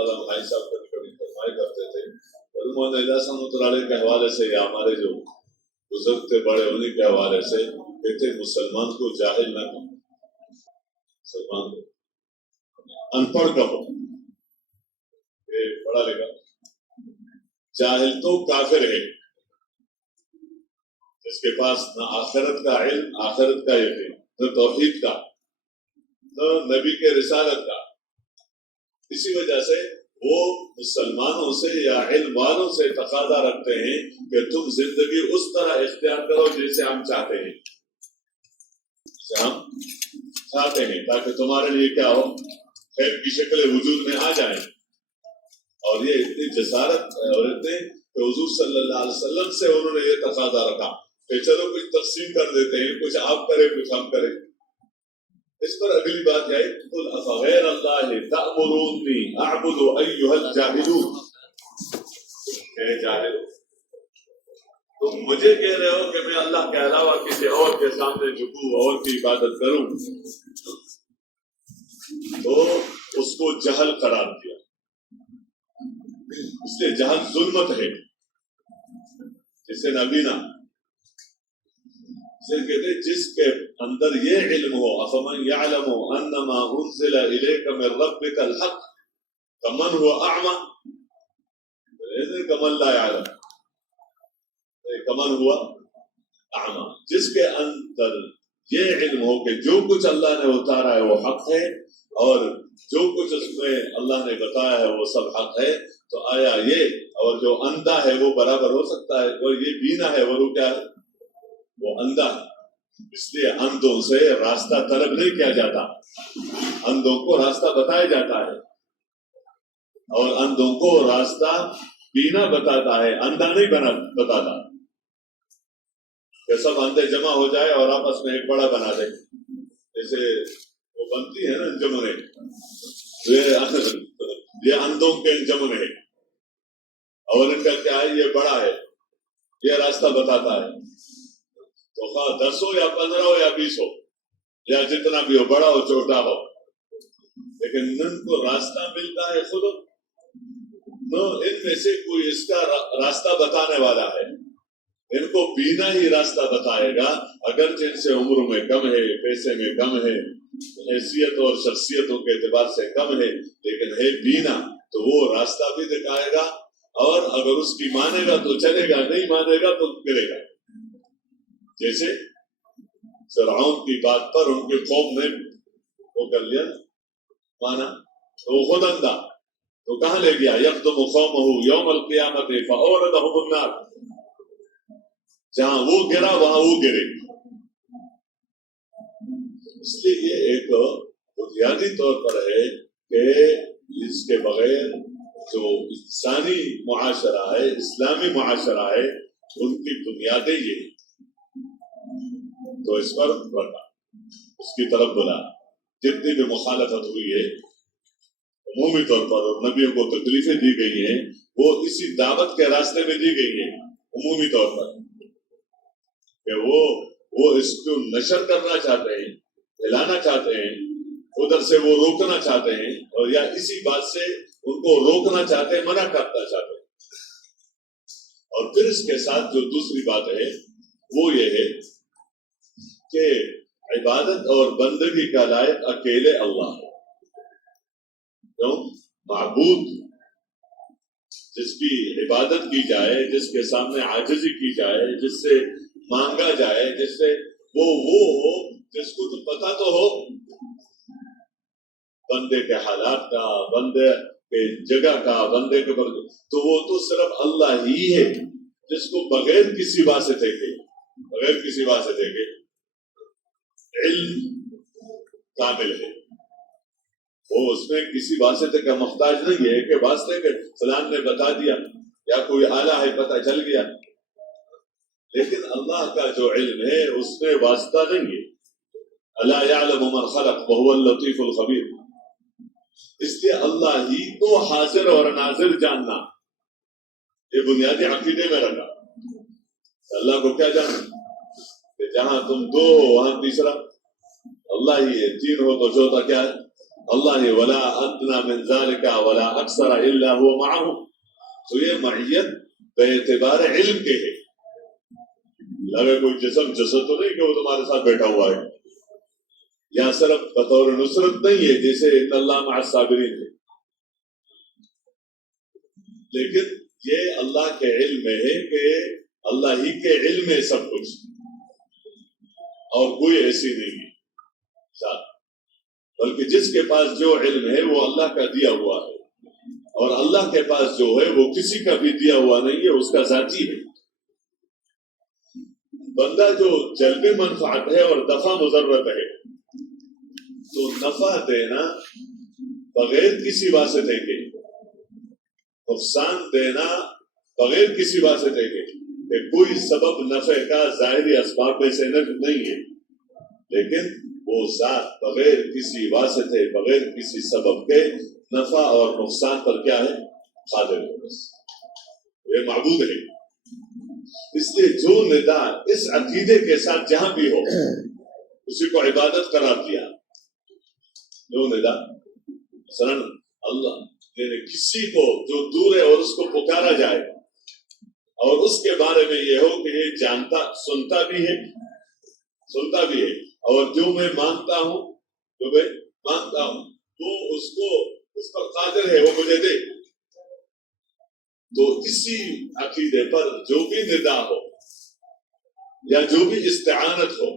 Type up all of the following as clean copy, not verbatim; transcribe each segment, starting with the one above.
اللہ بھائی صاحب کبھی کبھی فرمایا کرتے تھے علماء علیہ کے حوالے سے یا ہمارے جو بزرگ تھے بڑے انہیں کے حوالے سے کہتے مسلمان کو جاہل نہ کہو، مسلمان کو ان پڑھ کہو، پڑھا لکھا، جاہل تو کافر ہے جس کے پاس نہ آخرت کا علم، آخرت کا یقین، نہ توحید کا، نہ نبی کے رسالت کا۔ اسی وجہ سے وہ مسلمانوں سے یا علم والوں سے تقاضا رکھتے ہیں کہ تم زندگی اس طرح اختیار کرو جیسے ہم چاہتے ہیں، جیسے ہم چاہتے ہیں، تاکہ تمہارے لیے کیا ہو، خیر کی شکل وجود میں آ جائیں۔ اور یہ اتنی جسارت اور اتنے کہ حضور صلی اللہ علیہ وسلم سے انہوں نے یہ تقاضا رکھا کہ چلو کچھ تقسیم کر دیتے ہیں، کچھ آپ کریں کچھ ہم کریں۔ اس پر اگلی بات ہے قل افغیر اللہ تأمرونی اعبد ایھا الجاہلون، اے جاہل تم مجھے کہہ رہے ہو کہ میں اللہ کے علاوہ کسی اور کے سامنے جھکوں اور کی عبادت کروں، تو اس کو جہل قرار دیا۔ اس لیے جہل ظلمت ہے، جسے نبینا سے کہتے جس کے اندر یہ علم ہو، افمن یعلم انما انزل الیک من ربک الحق کمن هو اعمى، کمن لا یعلم، کمن هو اعمى، جس کے اندر یہ علم ہو کہ جو کچھ اللہ نے اتارا ہے وہ حق ہے اور جو کچھ اس میں اللہ نے بتایا ہے وہ سب حق ہے، تو آیا یہ اور جو اندھا ہے وہ برابر ہو سکتا ہے؟ اور یہ بینا ہے وہ کیا ہے؟ وہ اندھا ہے۔ اس لیے اندھوں سے راستہ طلب نہیں کیا جاتا، اندھوں کو راستہ بتایا جاتا ہے، اور اندھوں کو راستہ بینا بتاتا ہے، اندھا نہیں بتاتا کہ سب اندھے جمع ہو جائے اور آپس میں ایک بڑا بنا دے، جیسے وہ بنتی ہے نا جمنے، یہ اندھوں کے جمن ہے اور ان کا کیا ہے، یہ بڑا ہے، یہ راستہ بتاتا ہے، تو خواہ 10 ہو یا 15 ہو یا 20 ہو یا جتنا بھی ہو، بڑا ہو چھوٹا ہو، لیکن ان کو راستہ ملتا ہے خود، نو ان میں سے کوئی اس کا راستہ بتانے والا ہے، ان کو بینا ہی راستہ بتائے گا، اگرچہ ان سے عمر میں کم ہے، پیسے میں کم ہے، حیثیت اور شخصیتوں کے اعتبار سے کم ہے، لیکن ہے بینا، تو وہ راستہ بھی دکھائے گا، اور اگر اس کی مانے گا تو چلے گا، نہیں مانے گا تو گرے گا۔ جیسے فرعون کی بات پر ان کے قوم نے وہ کر لیا مانا، تو وہ خود اندھا، تو کہاں لے گیا؟ یقدم قومہ یوم القیامت فاوردہم النار، جہاں وہ گرا وہاں وہ گرے۔ اس لیے یہ ایک بنیادی طور پر ہے کہ اس کے بغیر جو انسانی معاشرہ ہے، اسلامی معاشرہ ہے، ان کی بنیادیں یہ ہیں۔ تو اس پر رکھا، اس کی طرف بلا، جتنی بھی مخالفت ہوئی ہے عمومی طور پر اور نبیوں کو تکلیفیں دی گئی ہیں، وہ اسی دعوت کے راستے میں دی گئی ہیں عمومی طور پر، کہ وہ اس کو نشر کرنا چاہتے ہیں، پھیلانا چاہتے ہیں، ادھر سے وہ روکنا چاہتے ہیں، اور یا اسی بات سے ان کو روکنا چاہتے ہیں، منع کرنا چاہتے ہیں۔ اور پھر اس کے ساتھ جو دوسری بات ہے وہ یہ ہے کہ عبادت اور بندگی کا لائق اکیلے اللہ ہے، کیوں؟ معبود جس کی عبادت کی جائے، جس کے سامنے عاجزی کی جائے، جس سے مانگا جائے، جس سے وہ ہو جس کو تو پتہ تو ہو بندے کے حالات کا، بندے کے جگہ کا، بندے کے تو وہ تو صرف اللہ ہی ہے، جس کو بغیر کسی واسطے کے، بغیر کسی واسطے کے علم کامل ہے، وہ اس میں کسی واسطے کا محتاج نہیں ہے کہ واسطے کے فلان نے بتا دیا یا کوئی آلہ ہے پتہ چل گیا، لیکن اللہ کا جو علم ہے اس میں واسطہ نہیں ہے۔ الا یعلم من خلق وهو اللطیف الخبیر، اس لیے اللہ ہی کو حاضر اور ناظر جاننا، یہ بنیادی عقیدے میں رکھا۔ اللہ کو کیا جاننا کہ جہاں تم دو ہو وہاں تیسرا اللہ ہی ہے، تین ہو تو چوتھا کیا ہے؟ اللہ ولا ادنى من ذلك ولا اکثر الا هو معهم. تو یہ معیت بے اعتبار علم کے ہے. لگے کوئی جسد تو نہیں کہ وہ تمہارے ساتھ بیٹھا ہوا ہے، یا صرف بطور نصرت نہیں ہے جیسے ان اللہ مع الصابرین ہے، لیکن یہ اللہ کے علم میں ہے کہ اللہ ہی کے علم میں سب کچھ، اور کوئی ایسی نہیں ہے ساتھ. بلکہ جس کے پاس جو علم ہے وہ اللہ کا دیا ہوا ہے، اور اللہ کے پاس جو ہے وہ کسی کا بھی دیا ہوا نہیں ہے، اس کا ذاتی ہے. بندہ جو جلب منفعت ہے اور دفع مضرت ہے، تو نفع دینا بغیر کسی واسطے کے، نقصان دینا بغیر کسی واسطے کے، کہ کوئی سبب نفع کا ظاہری اسباب میں سے نہیں ہے، لیکن وہ ذات بغیر کسی واسطے بغیر کسی سبب کے نفع اور نقصان پر کیا ہے؟ قادر ہے. بس یہ معبود ہے. اس لیے جو ندا اس عقیدے کے ساتھ جہاں بھی ہو اسی کو عبادت قرار دیا. جو ندا مثلا اللہ یعنی کسی کو جو دور ہے اور اس کو پکارا جائے اور اس کے بارے میں یہ ہو کہ یہ جانتا سنتا بھی ہے اور جو میں مانتا ہوں وہ اس پر قادر ہے، وہ مجھے دے. تو اسی عقیدے پر جو بھی ندا ہو یا جو بھی استعانت ہو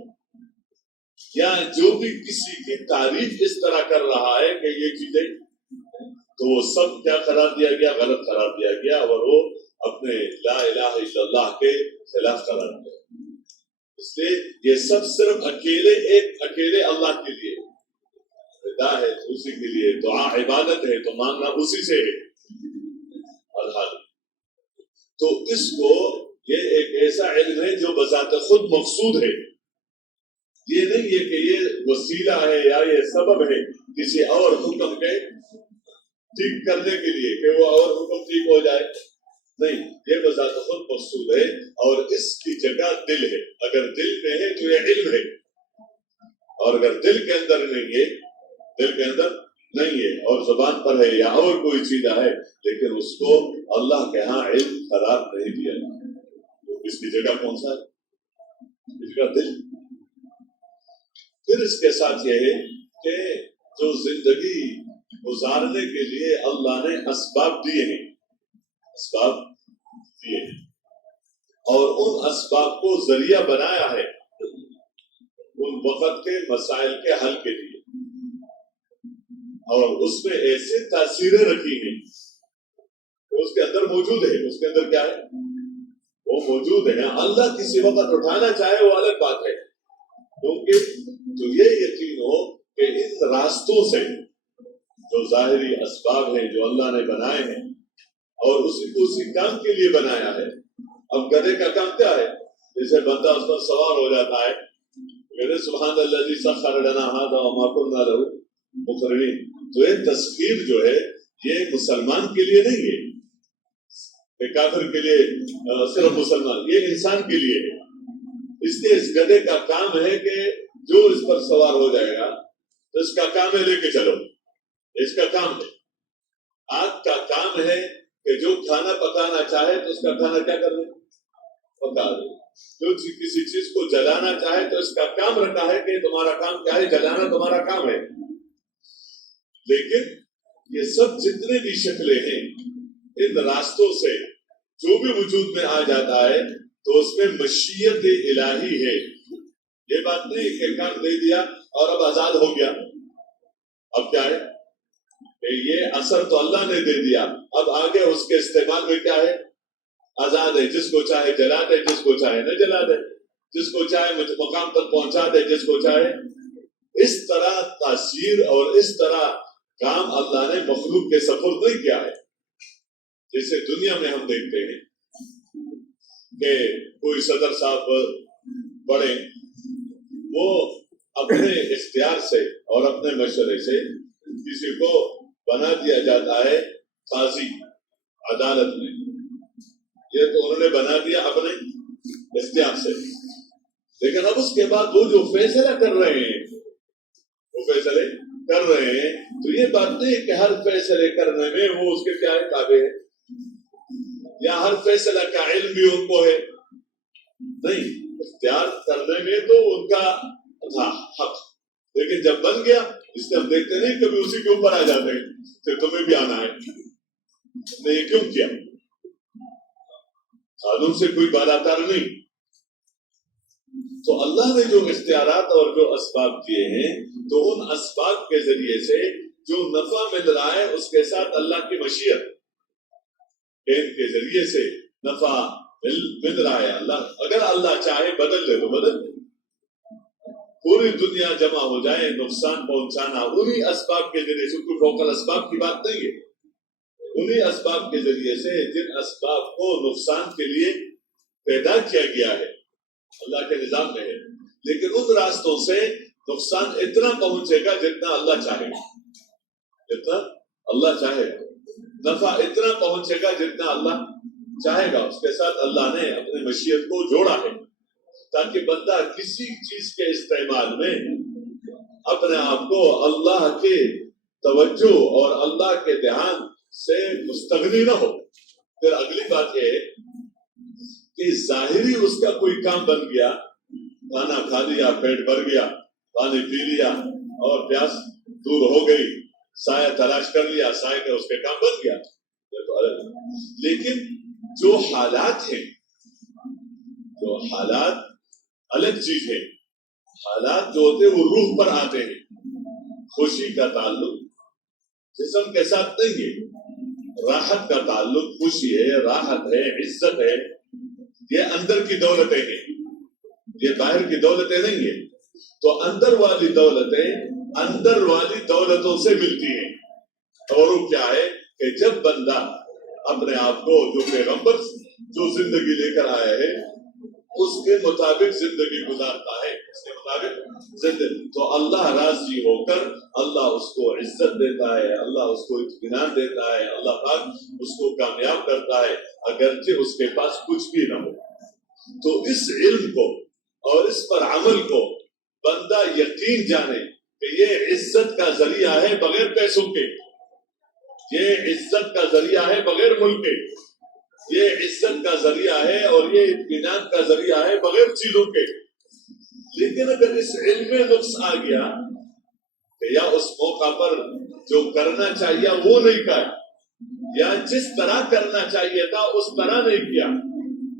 یا جو بھی کسی کی تعریف اس طرح کر رہا ہے کہ یہ چیزیں، تو وہ سب کیا قرار دیا گیا؟ غلط قرار دیا گیا، اور وہ اپنے لا الہ الا اللہ کے خلاف قرار دیا. اس لیے یہ سب صرف اکیلے اللہ کے لیے ندا ہے، اسی کے لیے دعا عبادت ہے، تو مانگنا اسی سے ہے. تو اس کو یہ ایک ایسا علم ہے جو بذات خود مقصود ہے. یہ نہیں ہے کہ یہ وسیلہ ہے یا یہ سبب ہے کسی اور حکم کے ٹھیک کرنے کے لیے کہ وہ اور حکم ٹھیک ہو جائے. نہیں، یہ بذات خود مقصود ہے، اور اس کی جگہ دل ہے. اگر دل میں ہے تو یہ علم ہے، اور اگر دل کے اندر نہیں ہے اور زبان پر ہے یا اور کوئی چیز ہے، لیکن اس کو اللہ کے ہاں علم قرار نہیں دیا جائے، تو اس کی جگہ کون سا ہے؟ اس کا دل. پھر اس کے ساتھ یہ ہے کہ جو زندگی گزارنے کے لیے اللہ نے اسباب دیے ہیں، اور ان اسباب کو ذریعہ بنایا ہے ان وقت کے مسائل کے حل کے لیے، اور اس میں ایسے تاثیریں رکھی ہیں کہ اس کے اندر موجود ہے. اس کے اندر کیا ہے؟ وہ موجود ہے. اللہ کسی وقت اٹھانا چاہے وہ الگ بات ہے، کیونکہ جو یہ یقین ہو کہ ان راستوں سے جو ظاہری اسباب ہیں جو اللہ نے بنائے ہیں اور اسی کام کے لیے بنایا ہے. اب گدھے کا کام کیا ہے؟ جیسے بندہ اس پر سوار ہو جاتا ہے، کہتے سبحان الذی سخر لنا ھذا وما كنا له مقرنین. تو یہ تسخیر جو ہے یہ مسلمان کے لیے نہیں ہے کہ کافر کے لیے، صرف مسلمان، یہ انسان کے لیے ہے. اس لیے اس گدھے کا کام ہے کہ جو اس پر سوار ہو جائے گا تو اس کا کام ہے لے کے چلو، اس کا کام ہے. آگ کا کام ہے کہ جو کھانا پکانا چاہے تو اس کا کھانا کیا کر دے؟ پکا دے. جو کسی چیز کو جلانا چاہے تو اس کا کام رکھا ہے کہ تمہارا کام کیا ہے؟ جلانا تمہارا کام ہے. لیکن یہ سب جتنے بھی شکلیں ہیں ان راستوں سے جو بھی وجود میں آ جاتا ہے تو اس میں مشیت الہی ہے. یہ بات نہیں کہ کام دے دیا اور اب آزاد ہو گیا. اب کیا ہے کہ یہ اثر تو اللہ نے دے دیا، اب آگے اس کے استعمال میں کیا ہے؟ آزاد ہے. جس کو چاہے جلا دے، جس کو چاہے نہ جلا دے، جس کو چاہے مقام تک پہنچا دے، جس کو چاہے. اس طرح تاثیر اور اس طرح کام اللہ نے مخلوق کے سپرد نہیں کیا ہے. جیسے دنیا میں ہم دیکھتے ہیں کہ کوئی صدر صاحب بڑے، وہ اپنے اختیار سے اور اپنے مشورے سے کسی کو بنا دیا جاتا ہے قاضی عدالت میں. یہ تو انہوں نے بنا دیا اپنے اختیار سے، لیکن اب اس کے بعد وہ جو فیصلہ کر رہے ہیں وہ فیصلے کر رہے ہیں تو یہ بات نہیں کہ ہر فیصلے کرنے میں وہ اس کے کیا ہے قابل ہے یا ہر فیصلہ کا علم بھی ان کو ہے. نہیں، اختیار کرنے میں تو ان کا تھا حق، لیکن جب بن گیا اس سے ہم دیکھتے نہیں کبھی اسی کے اوپر آ جاتے ہیں کہ تمہیں بھی آنا ہے. نے یہ کیوں کیا؟ قانون سے کوئی بالاتر نہیں. تو اللہ نے جو اختیارات اور جو اسباب دیے ہیں تو ان اسباب کے ذریعے سے جو نفع مل رہا ہے اس کے ساتھ اللہ کی مشیت ان کے ذریعے سے نفع مل رہا ہے. اللہ اگر اللہ چاہے بدل دے تو بدل دے. پوری دنیا جمع ہو جائے نقصان پہنچانا انہی اسباب کے ذریعے سے، کوئی فوق الاسباب کی بات نہیں ہے، انہی اسباب کے ذریعے سے جن اسباب کو نقصان کے لیے پیدا کیا گیا ہے اللہ کے نظام میں ہے. لیکن ان راستوں سے نقصان اتنا پہنچے گا جتنا اللہ چاہے گا، جتنا اللہ چاہے گا. نفع اتنا پہنچے گا جتنا اللہ چاہے گا. اس کے ساتھ اللہ نے اپنی مشیت کو جوڑا ہے تاکہ بندہ کسی چیز کے استعمال میں اپنے آپ کو اللہ کے توجہ اور اللہ کے دھیان سے مستغنی نہ ہو. پھر اگلی بات یہ ہے کہ ظاہری اس کا کوئی کام بن گیا، کھانا کھا لیا، پیٹ بھر گیا، پانی پی لیا اور پیاس دور ہو گئی، سایہ تلاش کر لیا، سایہ کا اس کے کام بن گیا، یہ تو الگ. لیکن جو حالات ہیں، جو حالات الگ چیز ہے. حالات جو ہوتے ہیں وہ روح پر آتے ہیں. خوشی کا تعلق جسم کے ساتھ نہیں ہے، راحت کا تعلق خوشی ہے، راحت ہے، عزت ہے، یہ اندر کی دولتیں ہیں، یہ باہر کی دولتیں نہیں ہیں. تو اندر والی دولتیں اندر والی دولتوں سے ملتی ہیں. اور وہ کیا ہے کہ جب بندہ اپنے آپ کو جو پیغمبر جو زندگی لے کر آیا ہے اس کے مطابق زندگی گزارتا ہے، اس کے مطابق زندگی، تو اللہ راضی ہو کر اللہ اس کو عزت دیتا ہے، اللہ اس کو اطمینان دیتا ہے، اللہ پاک اس کو کامیاب کرتا ہے اگرچہ اس کے پاس کچھ بھی نہ ہو. تو اس علم کو اور اس پر عمل کو بندہ یقین جانے کہ یہ عزت کا ذریعہ ہے بغیر پیسوں کے، یہ عزت کا ذریعہ ہے بغیر ملک کے، یہ عزت کا ذریعہ ہے اور یہ اطمینان کا ذریعہ ہے بغیر چیزوں کے. لیکن اگر اس علم میں نقص آ گیا کہ یا اس موقع پر جو کرنا چاہیے وہ نہیں کیا، یا جس طرح کرنا چاہیے تھا اس طرح نہیں کیا،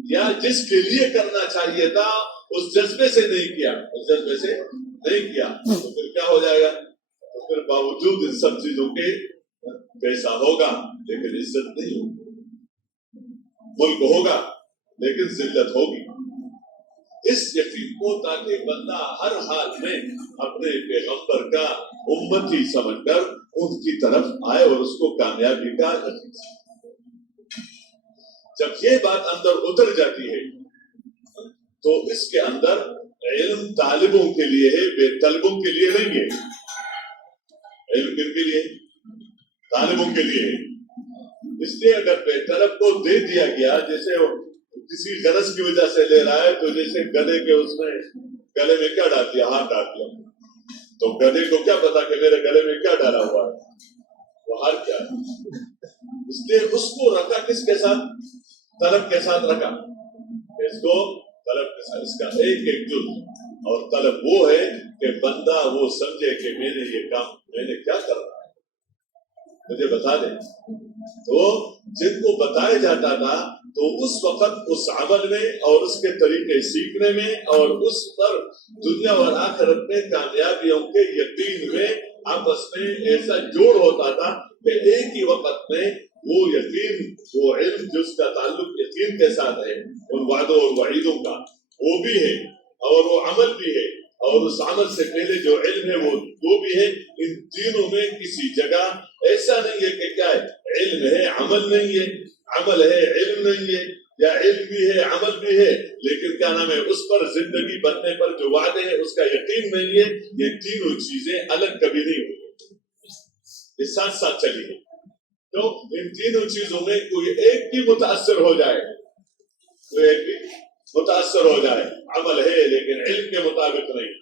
یا جس کے لیے کرنا چاہیے تھا اس جذبے سے نہیں کیا، اس جذبے سے نہیں کیا، تو پھر کیا ہو جائے گا؟ تو پھر باوجود ان سب چیزوں کے پیسہ ہوگا لیکن عزت نہیں ہوگی، ملک ہوگا لیکن ذلت ہوگی. اس یقین کو تاکہ بندہ ہر حال میں اپنے پیغمبر کا امتی سمجھ کر ان کی طرف آئے اور اس کو کامیابی کا یقین سمجھے. جب یہ بات اندر اتر جاتی ہے تو اس کے اندر علم طالبوں کے لیے ہے، بے طلبوں کے لیے نہیں ہے. علم کن کے لیے؟ طالبوں کے لیے ہے. اس لیے اگر بے طلب کو دے دیا گیا، جیسے کسی غرض کی وجہ سے لے رہا ہے، تو جیسے گدھے کے اس میں گلے میں کیا ڈال دیا، ہاتھ ڈال دیا، تو گدھے کو کیا پتا کہ میرے گلے میں کیا ڈالا ہوا ہے، وہ ہاتھ کیا ہے. اس لیے اس کو رکھا کس کے ساتھ؟ طلب کے ساتھ رکھا. اس کو طلب کے ساتھ، اس کا ایک ایک جز. اور طلب وہ ہے کہ بندہ وہ سمجھے کہ میں نے یہ کام میں نے کیا کرنا ہے، مجھے بتا دیں. تو جن کو بتایا جاتا تھا تو اس وقت اس عمل میں اور اس کے طریقے سیکھنے میں اور اس پر دنیا اور آخرت میں کامیابیوں کے یقین میں آپس میں ایسا جوڑ ہوتا تھا کہ ایک ہی وقت میں وہ یقین، وہ علم جس کا تعلق یقین کے ساتھ ہے، ان وعدوں اور وعیدوں کا وہ بھی ہے اور وہ عمل بھی ہے، اور اس عمل سے پہلے جو علم ہے وہ بھی ہے. ان تینوں میں کسی جگہ ایسا نہیں ہے کہ کیا ہے علم ہے عمل نہیں ہے، عمل ہے علم نہیں ہے، یا علم بھی ہے عمل بھی ہے لیکن کیا نام ہے اس پر زندگی بننے پر جو وعدے ہیں اس کا یقین نہیں ہے. یہ تینوں چیزیں الگ کبھی نہیں ہوئی، یہ ساتھ ساتھ چلی ہے. تو ان تینوں چیزوں میں کوئی ایک بھی متاثر ہو جائے، کوئی ایک بھی متاثر ہو جائے، عمل ہے لیکن علم کے مطابق نہیں،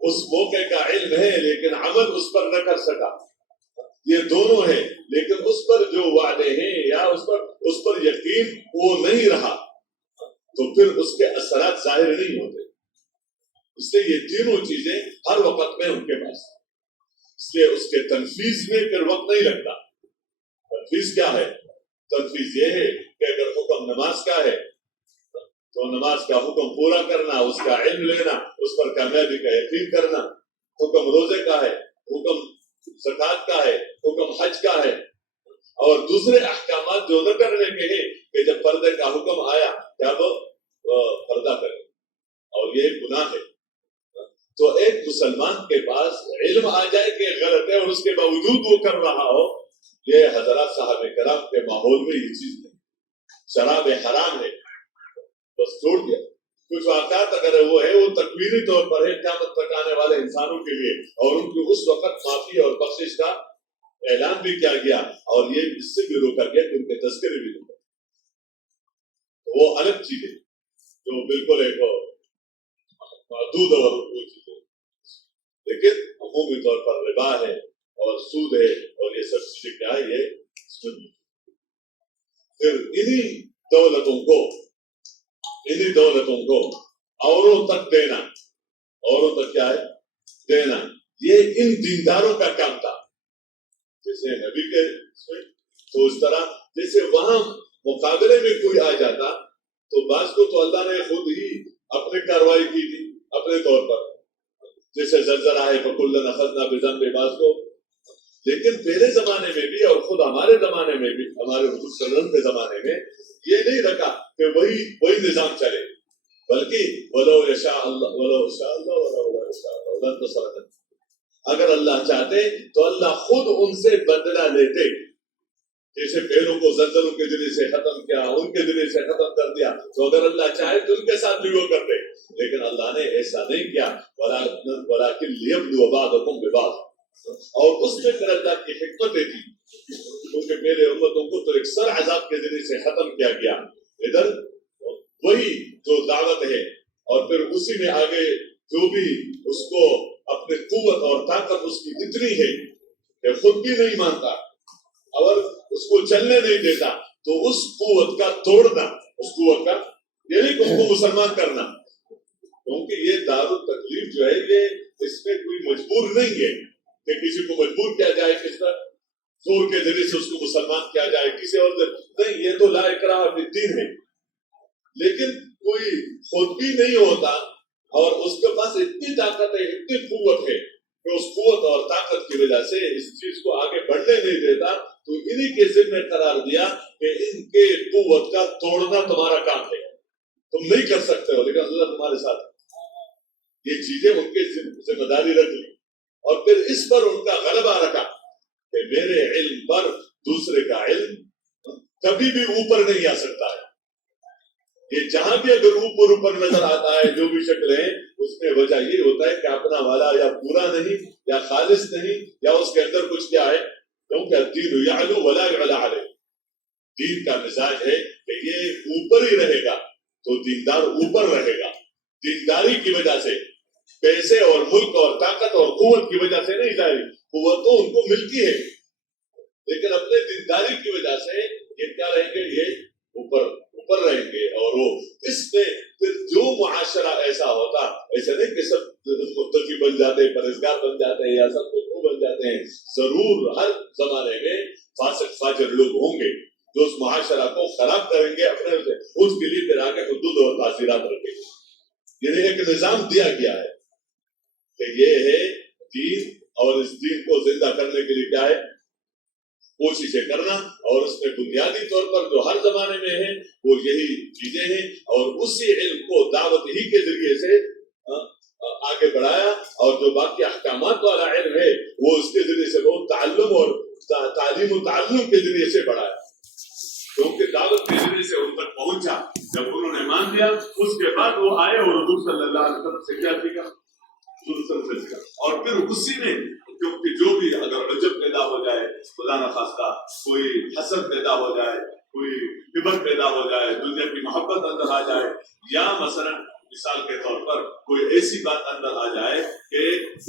اس موقع کا علم ہے لیکن عمل اس پر نہ کر سکا. یہ دونوں ہے، لیکن اس پر جو وعدے ہیں یا اس پر یقین وہ نہیں رہا تو پھر اس کے اثرات ظاہر نہیں ہوتے. اس لیے یہ تینوں چیزیں ہر وقت میں ان کے پاس، اس لیے اس کے تنفیذ میں پھر وقت نہیں لگتا. تنفیذ کیا ہے؟ تنفیذ یہ ہے کہ اگر حکم نماز کا ہے تو نماز کا حکم پورا کرنا، اس کا علم لینا، اس پر کامیابی کا یقین کرنا. حکم روزے کا ہے، حکم زکات کا ہے، حکم حج کا ہے، اور دوسرے احکامات جو نہ کرنے کے ہیں کہ جب پردے کا حکم آیا کیا وہ پردہ کرے، اور یہ گناہ ہے. تو ایک مسلمان کے پاس علم آ جائے کہ غلط ہے اور اس کے باوجود وہ کر رہا ہو، یہ حضرات صاحب کرام کے ماحول میں یہ چیز نہیں. شراب حرام ہے، بس چھوڑ دیا. کچھ واقعات اگر وہ ہے وہ تکوینی طور پر ہے قیامت تک آنے والے انسانوں کے لیے، اور ان کی اس وقت معافی اور بخشش کا اعلان بھی کیا گیا، اور یہ اس سے بھی روکا گیا کہ ان کے تذکرے بھی روکا. وہ الگ چیز ہے جو بالکل ایک محدود اور وہ چیز ہے، لیکن عمومی طور پر ربا ہے اور سود ہے اور یہ سب چیزیں کیا ہے، یہ پھر انہی دولتوں کو اوروں تک دینا. اوروں تک کیا ہے؟ دینا. یہ ان دینداروں کا کام تھا. جیسے نبی کے تو اس طرح جیسے وہاں مقابلے میں کوئی آ جاتا تو بعض کو تو اللہ نے خود ہی اپنے کاروائی کی تھی اپنے طور پر، جیسے زلزلہ ہے فَكُلًّا أَخَذْنَا بِذَنبِهِ بعض کو. لیکن پہلے زمانے میں بھی اور خود ہمارے زمانے میں بھی، ہمارے حضور صلی اللہ علیہ وسلم کے زمانے میں یہ نہیں رکھا کہ وہی نظام چلے، بلکہ وَلَوْ يَشَاءَ اللَّهُ وَلَوْ يَشَاءَ اللَّهُ وَلَوْ يَشَاءَ اللَّهُ لَانتَصَرَ. اگر اللہ چاہتے تو اللہ خود ان سے بدلہ لیتے. جیسے پہلوں کو زلزلوں کے ذریعے سے ختم کیا، ان کے ذریعے سے ختم کر دیا، تو اگر اللہ چاہے تو ان کے ساتھ بھی وہ کرتے، لیکن اللہ نے ایسا نہیں کیا. وَلَٰكِن لِيَبْلُوَ بَعْضَكُم بِبَعْضٍ. اور اس میں پھر اللہ کی حکمتیں تھی، کیونکہ پہلے امتوں کو تو ایک سر عذاب کے ذریعے سے ختم کیا گیا. ادھر وہی جو دعوت ہے اور پھر اسی میں آگے جو بھی اس کو اپنے قوت اور طاقت اس کی اتنی ہے کہ خود بھی نہیں مانتا اور اس کو چلنے نہیں دیتا، تو اس قوت کا توڑنا، اس قوت کا یہ نہیں کہ اس کو مسلمان کرنا، کیونکہ یہ دار التکلیف جو ہے یہ اس میں کوئی مجبور نہیں ہے کہ کسی کو مجبور کیا جائے، کس طرح زور کے ذریعے سے اس کو مسلمان کیا جائے کسی اور نہیں. یہ تو لا اکراہ فی الدین ہے. لیکن کوئی خود بھی نہیں ہوتا اور اس کے پاس اتنی طاقت ہے، اتنی قوت ہے کہ اس قوت اور طاقت کی وجہ سے اس چیز کو آگے بڑھنے نہیں دیتا، تو انہی کے ذمہ قرار دیا کہ ان کے قوت کا توڑنا تمہارا کام ہے، تم نہیں کر سکتے ہو، لیکن اللہ تمہارے ساتھ. یہ چیزیں ان کے ذمہ داری رکھ لی، اور پھر اس پر ان کا غلبہ رکھا کہ میرے علم پر دوسرے کا علم کبھی بھی اوپر نہیں آ سکتا ہے. یہ جہاں بھی اگر اوپر نظر آتا ہے جو بھی شکل ہے، اس میں وجہ یہ ہوتا ہے کہ اپنا والا یا پورا نہیں یا خالص نہیں یا اس کے اندر کچھ کیا ہے، کیونکہ الدین یعلو ولا یعلی علیہ. دین کا مزاج ہے کہ یہ اوپر ہی رہے گا تو دیندار اوپر رہے گا. دینداری کی وجہ سے، پیسے اور ملک اور طاقت اور قوت کی وجہ سے نہیں ظاہر، قوت تو ان کو ملتی ہے، لیکن اپنے دینداری کی وجہ سے یہ کیا رہیں گے، یہ اوپر رہیں گے. اور وہ اس میں پھر جو معاشرہ ایسا ہوتا، ایسا نہیں کہ سب متقی بن جاتے، پرہیزگار بن جاتے ہیں یا سب کچھ وہ بن جاتے ہیں. ضرور ہر زمانے میں فاسق فاجر لوگ ہوں گے جو اس معاشرہ کو خراب کریں گے اپنے سے، اس کے لیے پھر آگے حدود اور تعزیرات رکھیں گے. یعنی ایک نظام دیا گیا ہے کہ یہ ہے دین، اور اس دین کو زندہ کرنے کے لیے کیا ہے، کوششیں کرنا. اور اس میں بنیادی طور پر جو ہر زمانے میں ہے وہ یہی چیزیں ہیں، اور اسی علم کو دعوت ہی کے ذریعے سے آگے بڑھایا، اور جو باقی احکامات والا علم ہے وہ اس کے ذریعے سے وہ تعلم اور تعلیم و تعلم کے ذریعے سے بڑھایا، کیونکہ دعوت کے ذریعے سے ان تک پہنچا. جب انہوں نے مان لیا اس کے بعد وہ آئے اور حضور صلی اللہ علیہ وسلم سے کیا سیکھا، اور پھر اسی میں کیونکہ جو بھی اگر عجب پیدا ہو جائے، خدا نخواستہ کوئی حسد پیدا ہو جائے، کوئی کبر پیدا ہو جائے، دنیا کی محبت اندر آ جائے، یا مثلا مثال کے طور پر کوئی ایسی بات اندر آ جائے کہ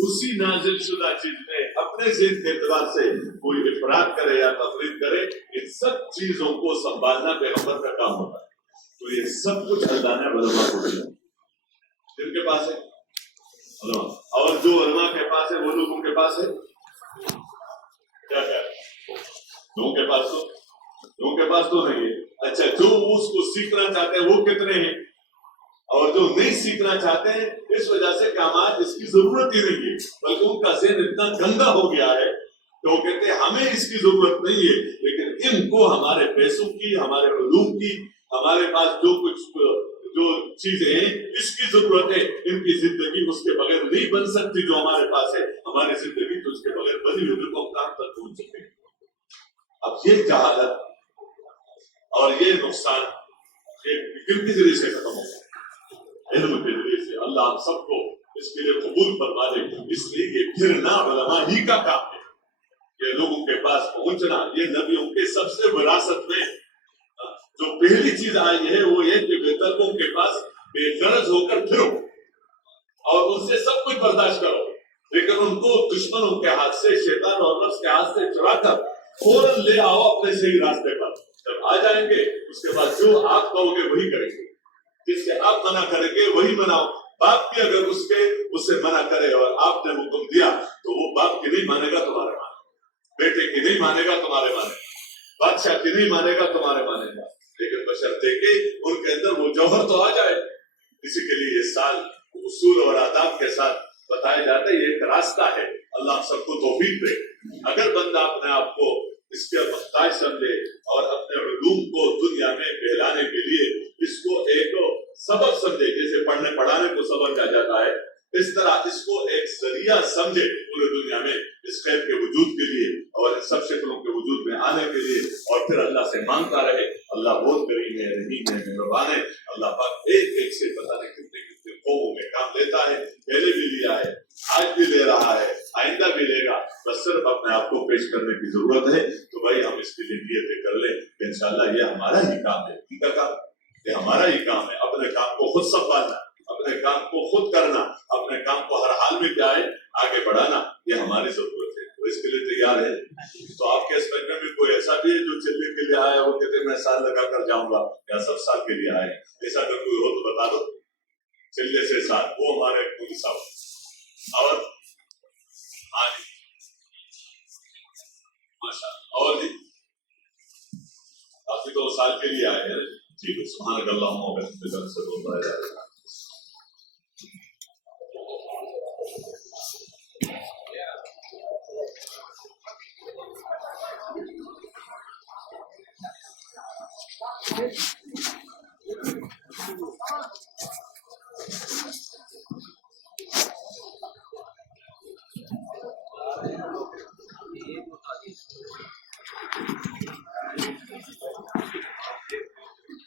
اسی نازل شدہ چیز میں اپنے ذہن کے اعتبار سے کوئی افراد کرے یا تفریح کرے، ان سب چیزوں کو سنبھالنا پیغمبر کا کام ہوتا ہے۔ تو یہ سب کچھ اللہ نے علماء کو دیا، جن کے پاس ہے علماء، اور جو علماء کے پاس ہے وہ لوگوں کے پاس ہے کیا کیا لوگوں کے پاس تو نہیں ہے۔ اچھا، جو اس کو سیکھنا چاہتے ہیں وہ کتنے ہیں، اور جو نہیں سیکھنا چاہتے ہیں اس وجہ سے کامات اس کی ضرورت ہی نہیں ہے، بلکہ ان کا ذہن اتنا گندا ہو گیا ہے کہ وہ کہتے ہیں ہمیں اس کی ضرورت نہیں ہے، لیکن ان کو ہمارے پیسوں کی، ہمارے علوم کی، ہمارے پاس جو کچھ جو چیزیں ہیں اس کی ضرورت ہے، ان کی زندگی اس کے بغیر نہیں بن سکتی جو ہمارے پاس ہے، ہماری زندگی تو اس کے بغیر بنی ہوئی کو ہم کہاں تک پہنچ سکتے ہیں۔ اب یہ جہالت اور یہ نقصان یہ کن کے ذریعے سے ختم ہوگا؟ علم کے ذریعے سے۔ اللہ ہم سب کو اس کے لیے قبول فرما دے، اس لیے یہ پھرنا علماء ہی کا کام ہے، یہ لوگوں کے پاس پہنچنا۔ یہ نبیوں کے سب سے وراثت میں جو پہلی چیز آئی ہے وہ یہ کہ بے طلبوں کے پاس بے غرض ہو کر پھرو اور ان سے سب کچھ برداشت کرو، لیکن ان کو دشمنوں کے ہاتھ سے، شیطان اور نفس کے ہاتھ سے چرا کر فوراً لے آؤ اپنے صحیح راستے پر۔ جب آ جائیں گے اس کے بعد جو آپ کہو گے وہی کریں گے، جس سے آپ منع کریں گے وہی مناؤ۔ باپ بھی اگر اس سے منع کرے اور آپ نے حکم دیا تو وہ باپ کی نہیں مانے گا تمہارے مانے، بیٹے کی نہیں مانے گا تمہارے مانے، بادشاہ کی نہیں مانے گا تمہارے مانے گا، لیکن بشرطے کہ ان کے اندر وہ جوہر تو آ جائے۔ اسی کے لیے یہ سال اصول اور آداب کے ساتھ بتایا جاتا ہے، یہ ایک راستہ ہے۔ اللہ ہم سب کو توفیق دے۔ اگر بندہ اپنے آپ کو اس کے محتاج سمجھے اور اپنے علوم کو دنیا میں پھیلانے کے لیے اس کو ایک سبق سمجھے، جیسے پڑھنے پڑھانے کو سبق کہا جاتا ہے، اس طرح اس کو ایک ذریعہ سمجھے پورے دنیا میں اس خیر کے وجود کے لیے اور ان سب شکلوں کے وجود میں آنے کے لیے، اور پھر اللہ سے مانگتا رہے۔ اللہ بہت کریم ہے، رحیم ہے، مہربان ہے۔ اللہ پاک ایک ایک سے پتہ نہیں کتنے کتنے قوموں میں کام لیتا ہے، پہلے بھی لیا ہے، آج بھی لے رہا ہے، آئندہ بھی لے گا، بس صرف اپنے آپ کو پیش کرنے کی ضرورت ہے۔ تو بھائی ہم اس کے لیے نیتیں کر لیں کہ انشاءاللہ یہ ہمارا ہی کام ہے، ان کا کام یہ ہمارا ہی کام ہے۔ اپنے کام کو خود سنبھالنا، اپنے کام کو خود کرنا، اپنے کام کو ہر حال میں کیا ہے آگے بڑھانا، یہ ہماری ضرورت ہے۔ تو اس کے لیے تیار ہے؟ تو آپ کے اسپیکٹ میں بھی کوئی ایسا بھی ہے جو چلنے کے لیے آیا وہ کہتے ہیں میں سال لگا کر جاؤں گا، یا سب سال کے لیے آئے؟ ایسا اگر کوئی ہو تو بتا دو، چلنے سے سال وہ ہمارے کوئی سب۔ اور ہاں جی ماشاء اللہ، اور جی کافی تو سال کے لیے آئے ہیں۔ ٹھیک ہے، سبحانک اللہم و بحمدک، اشہد ان لا الہ الا انت۔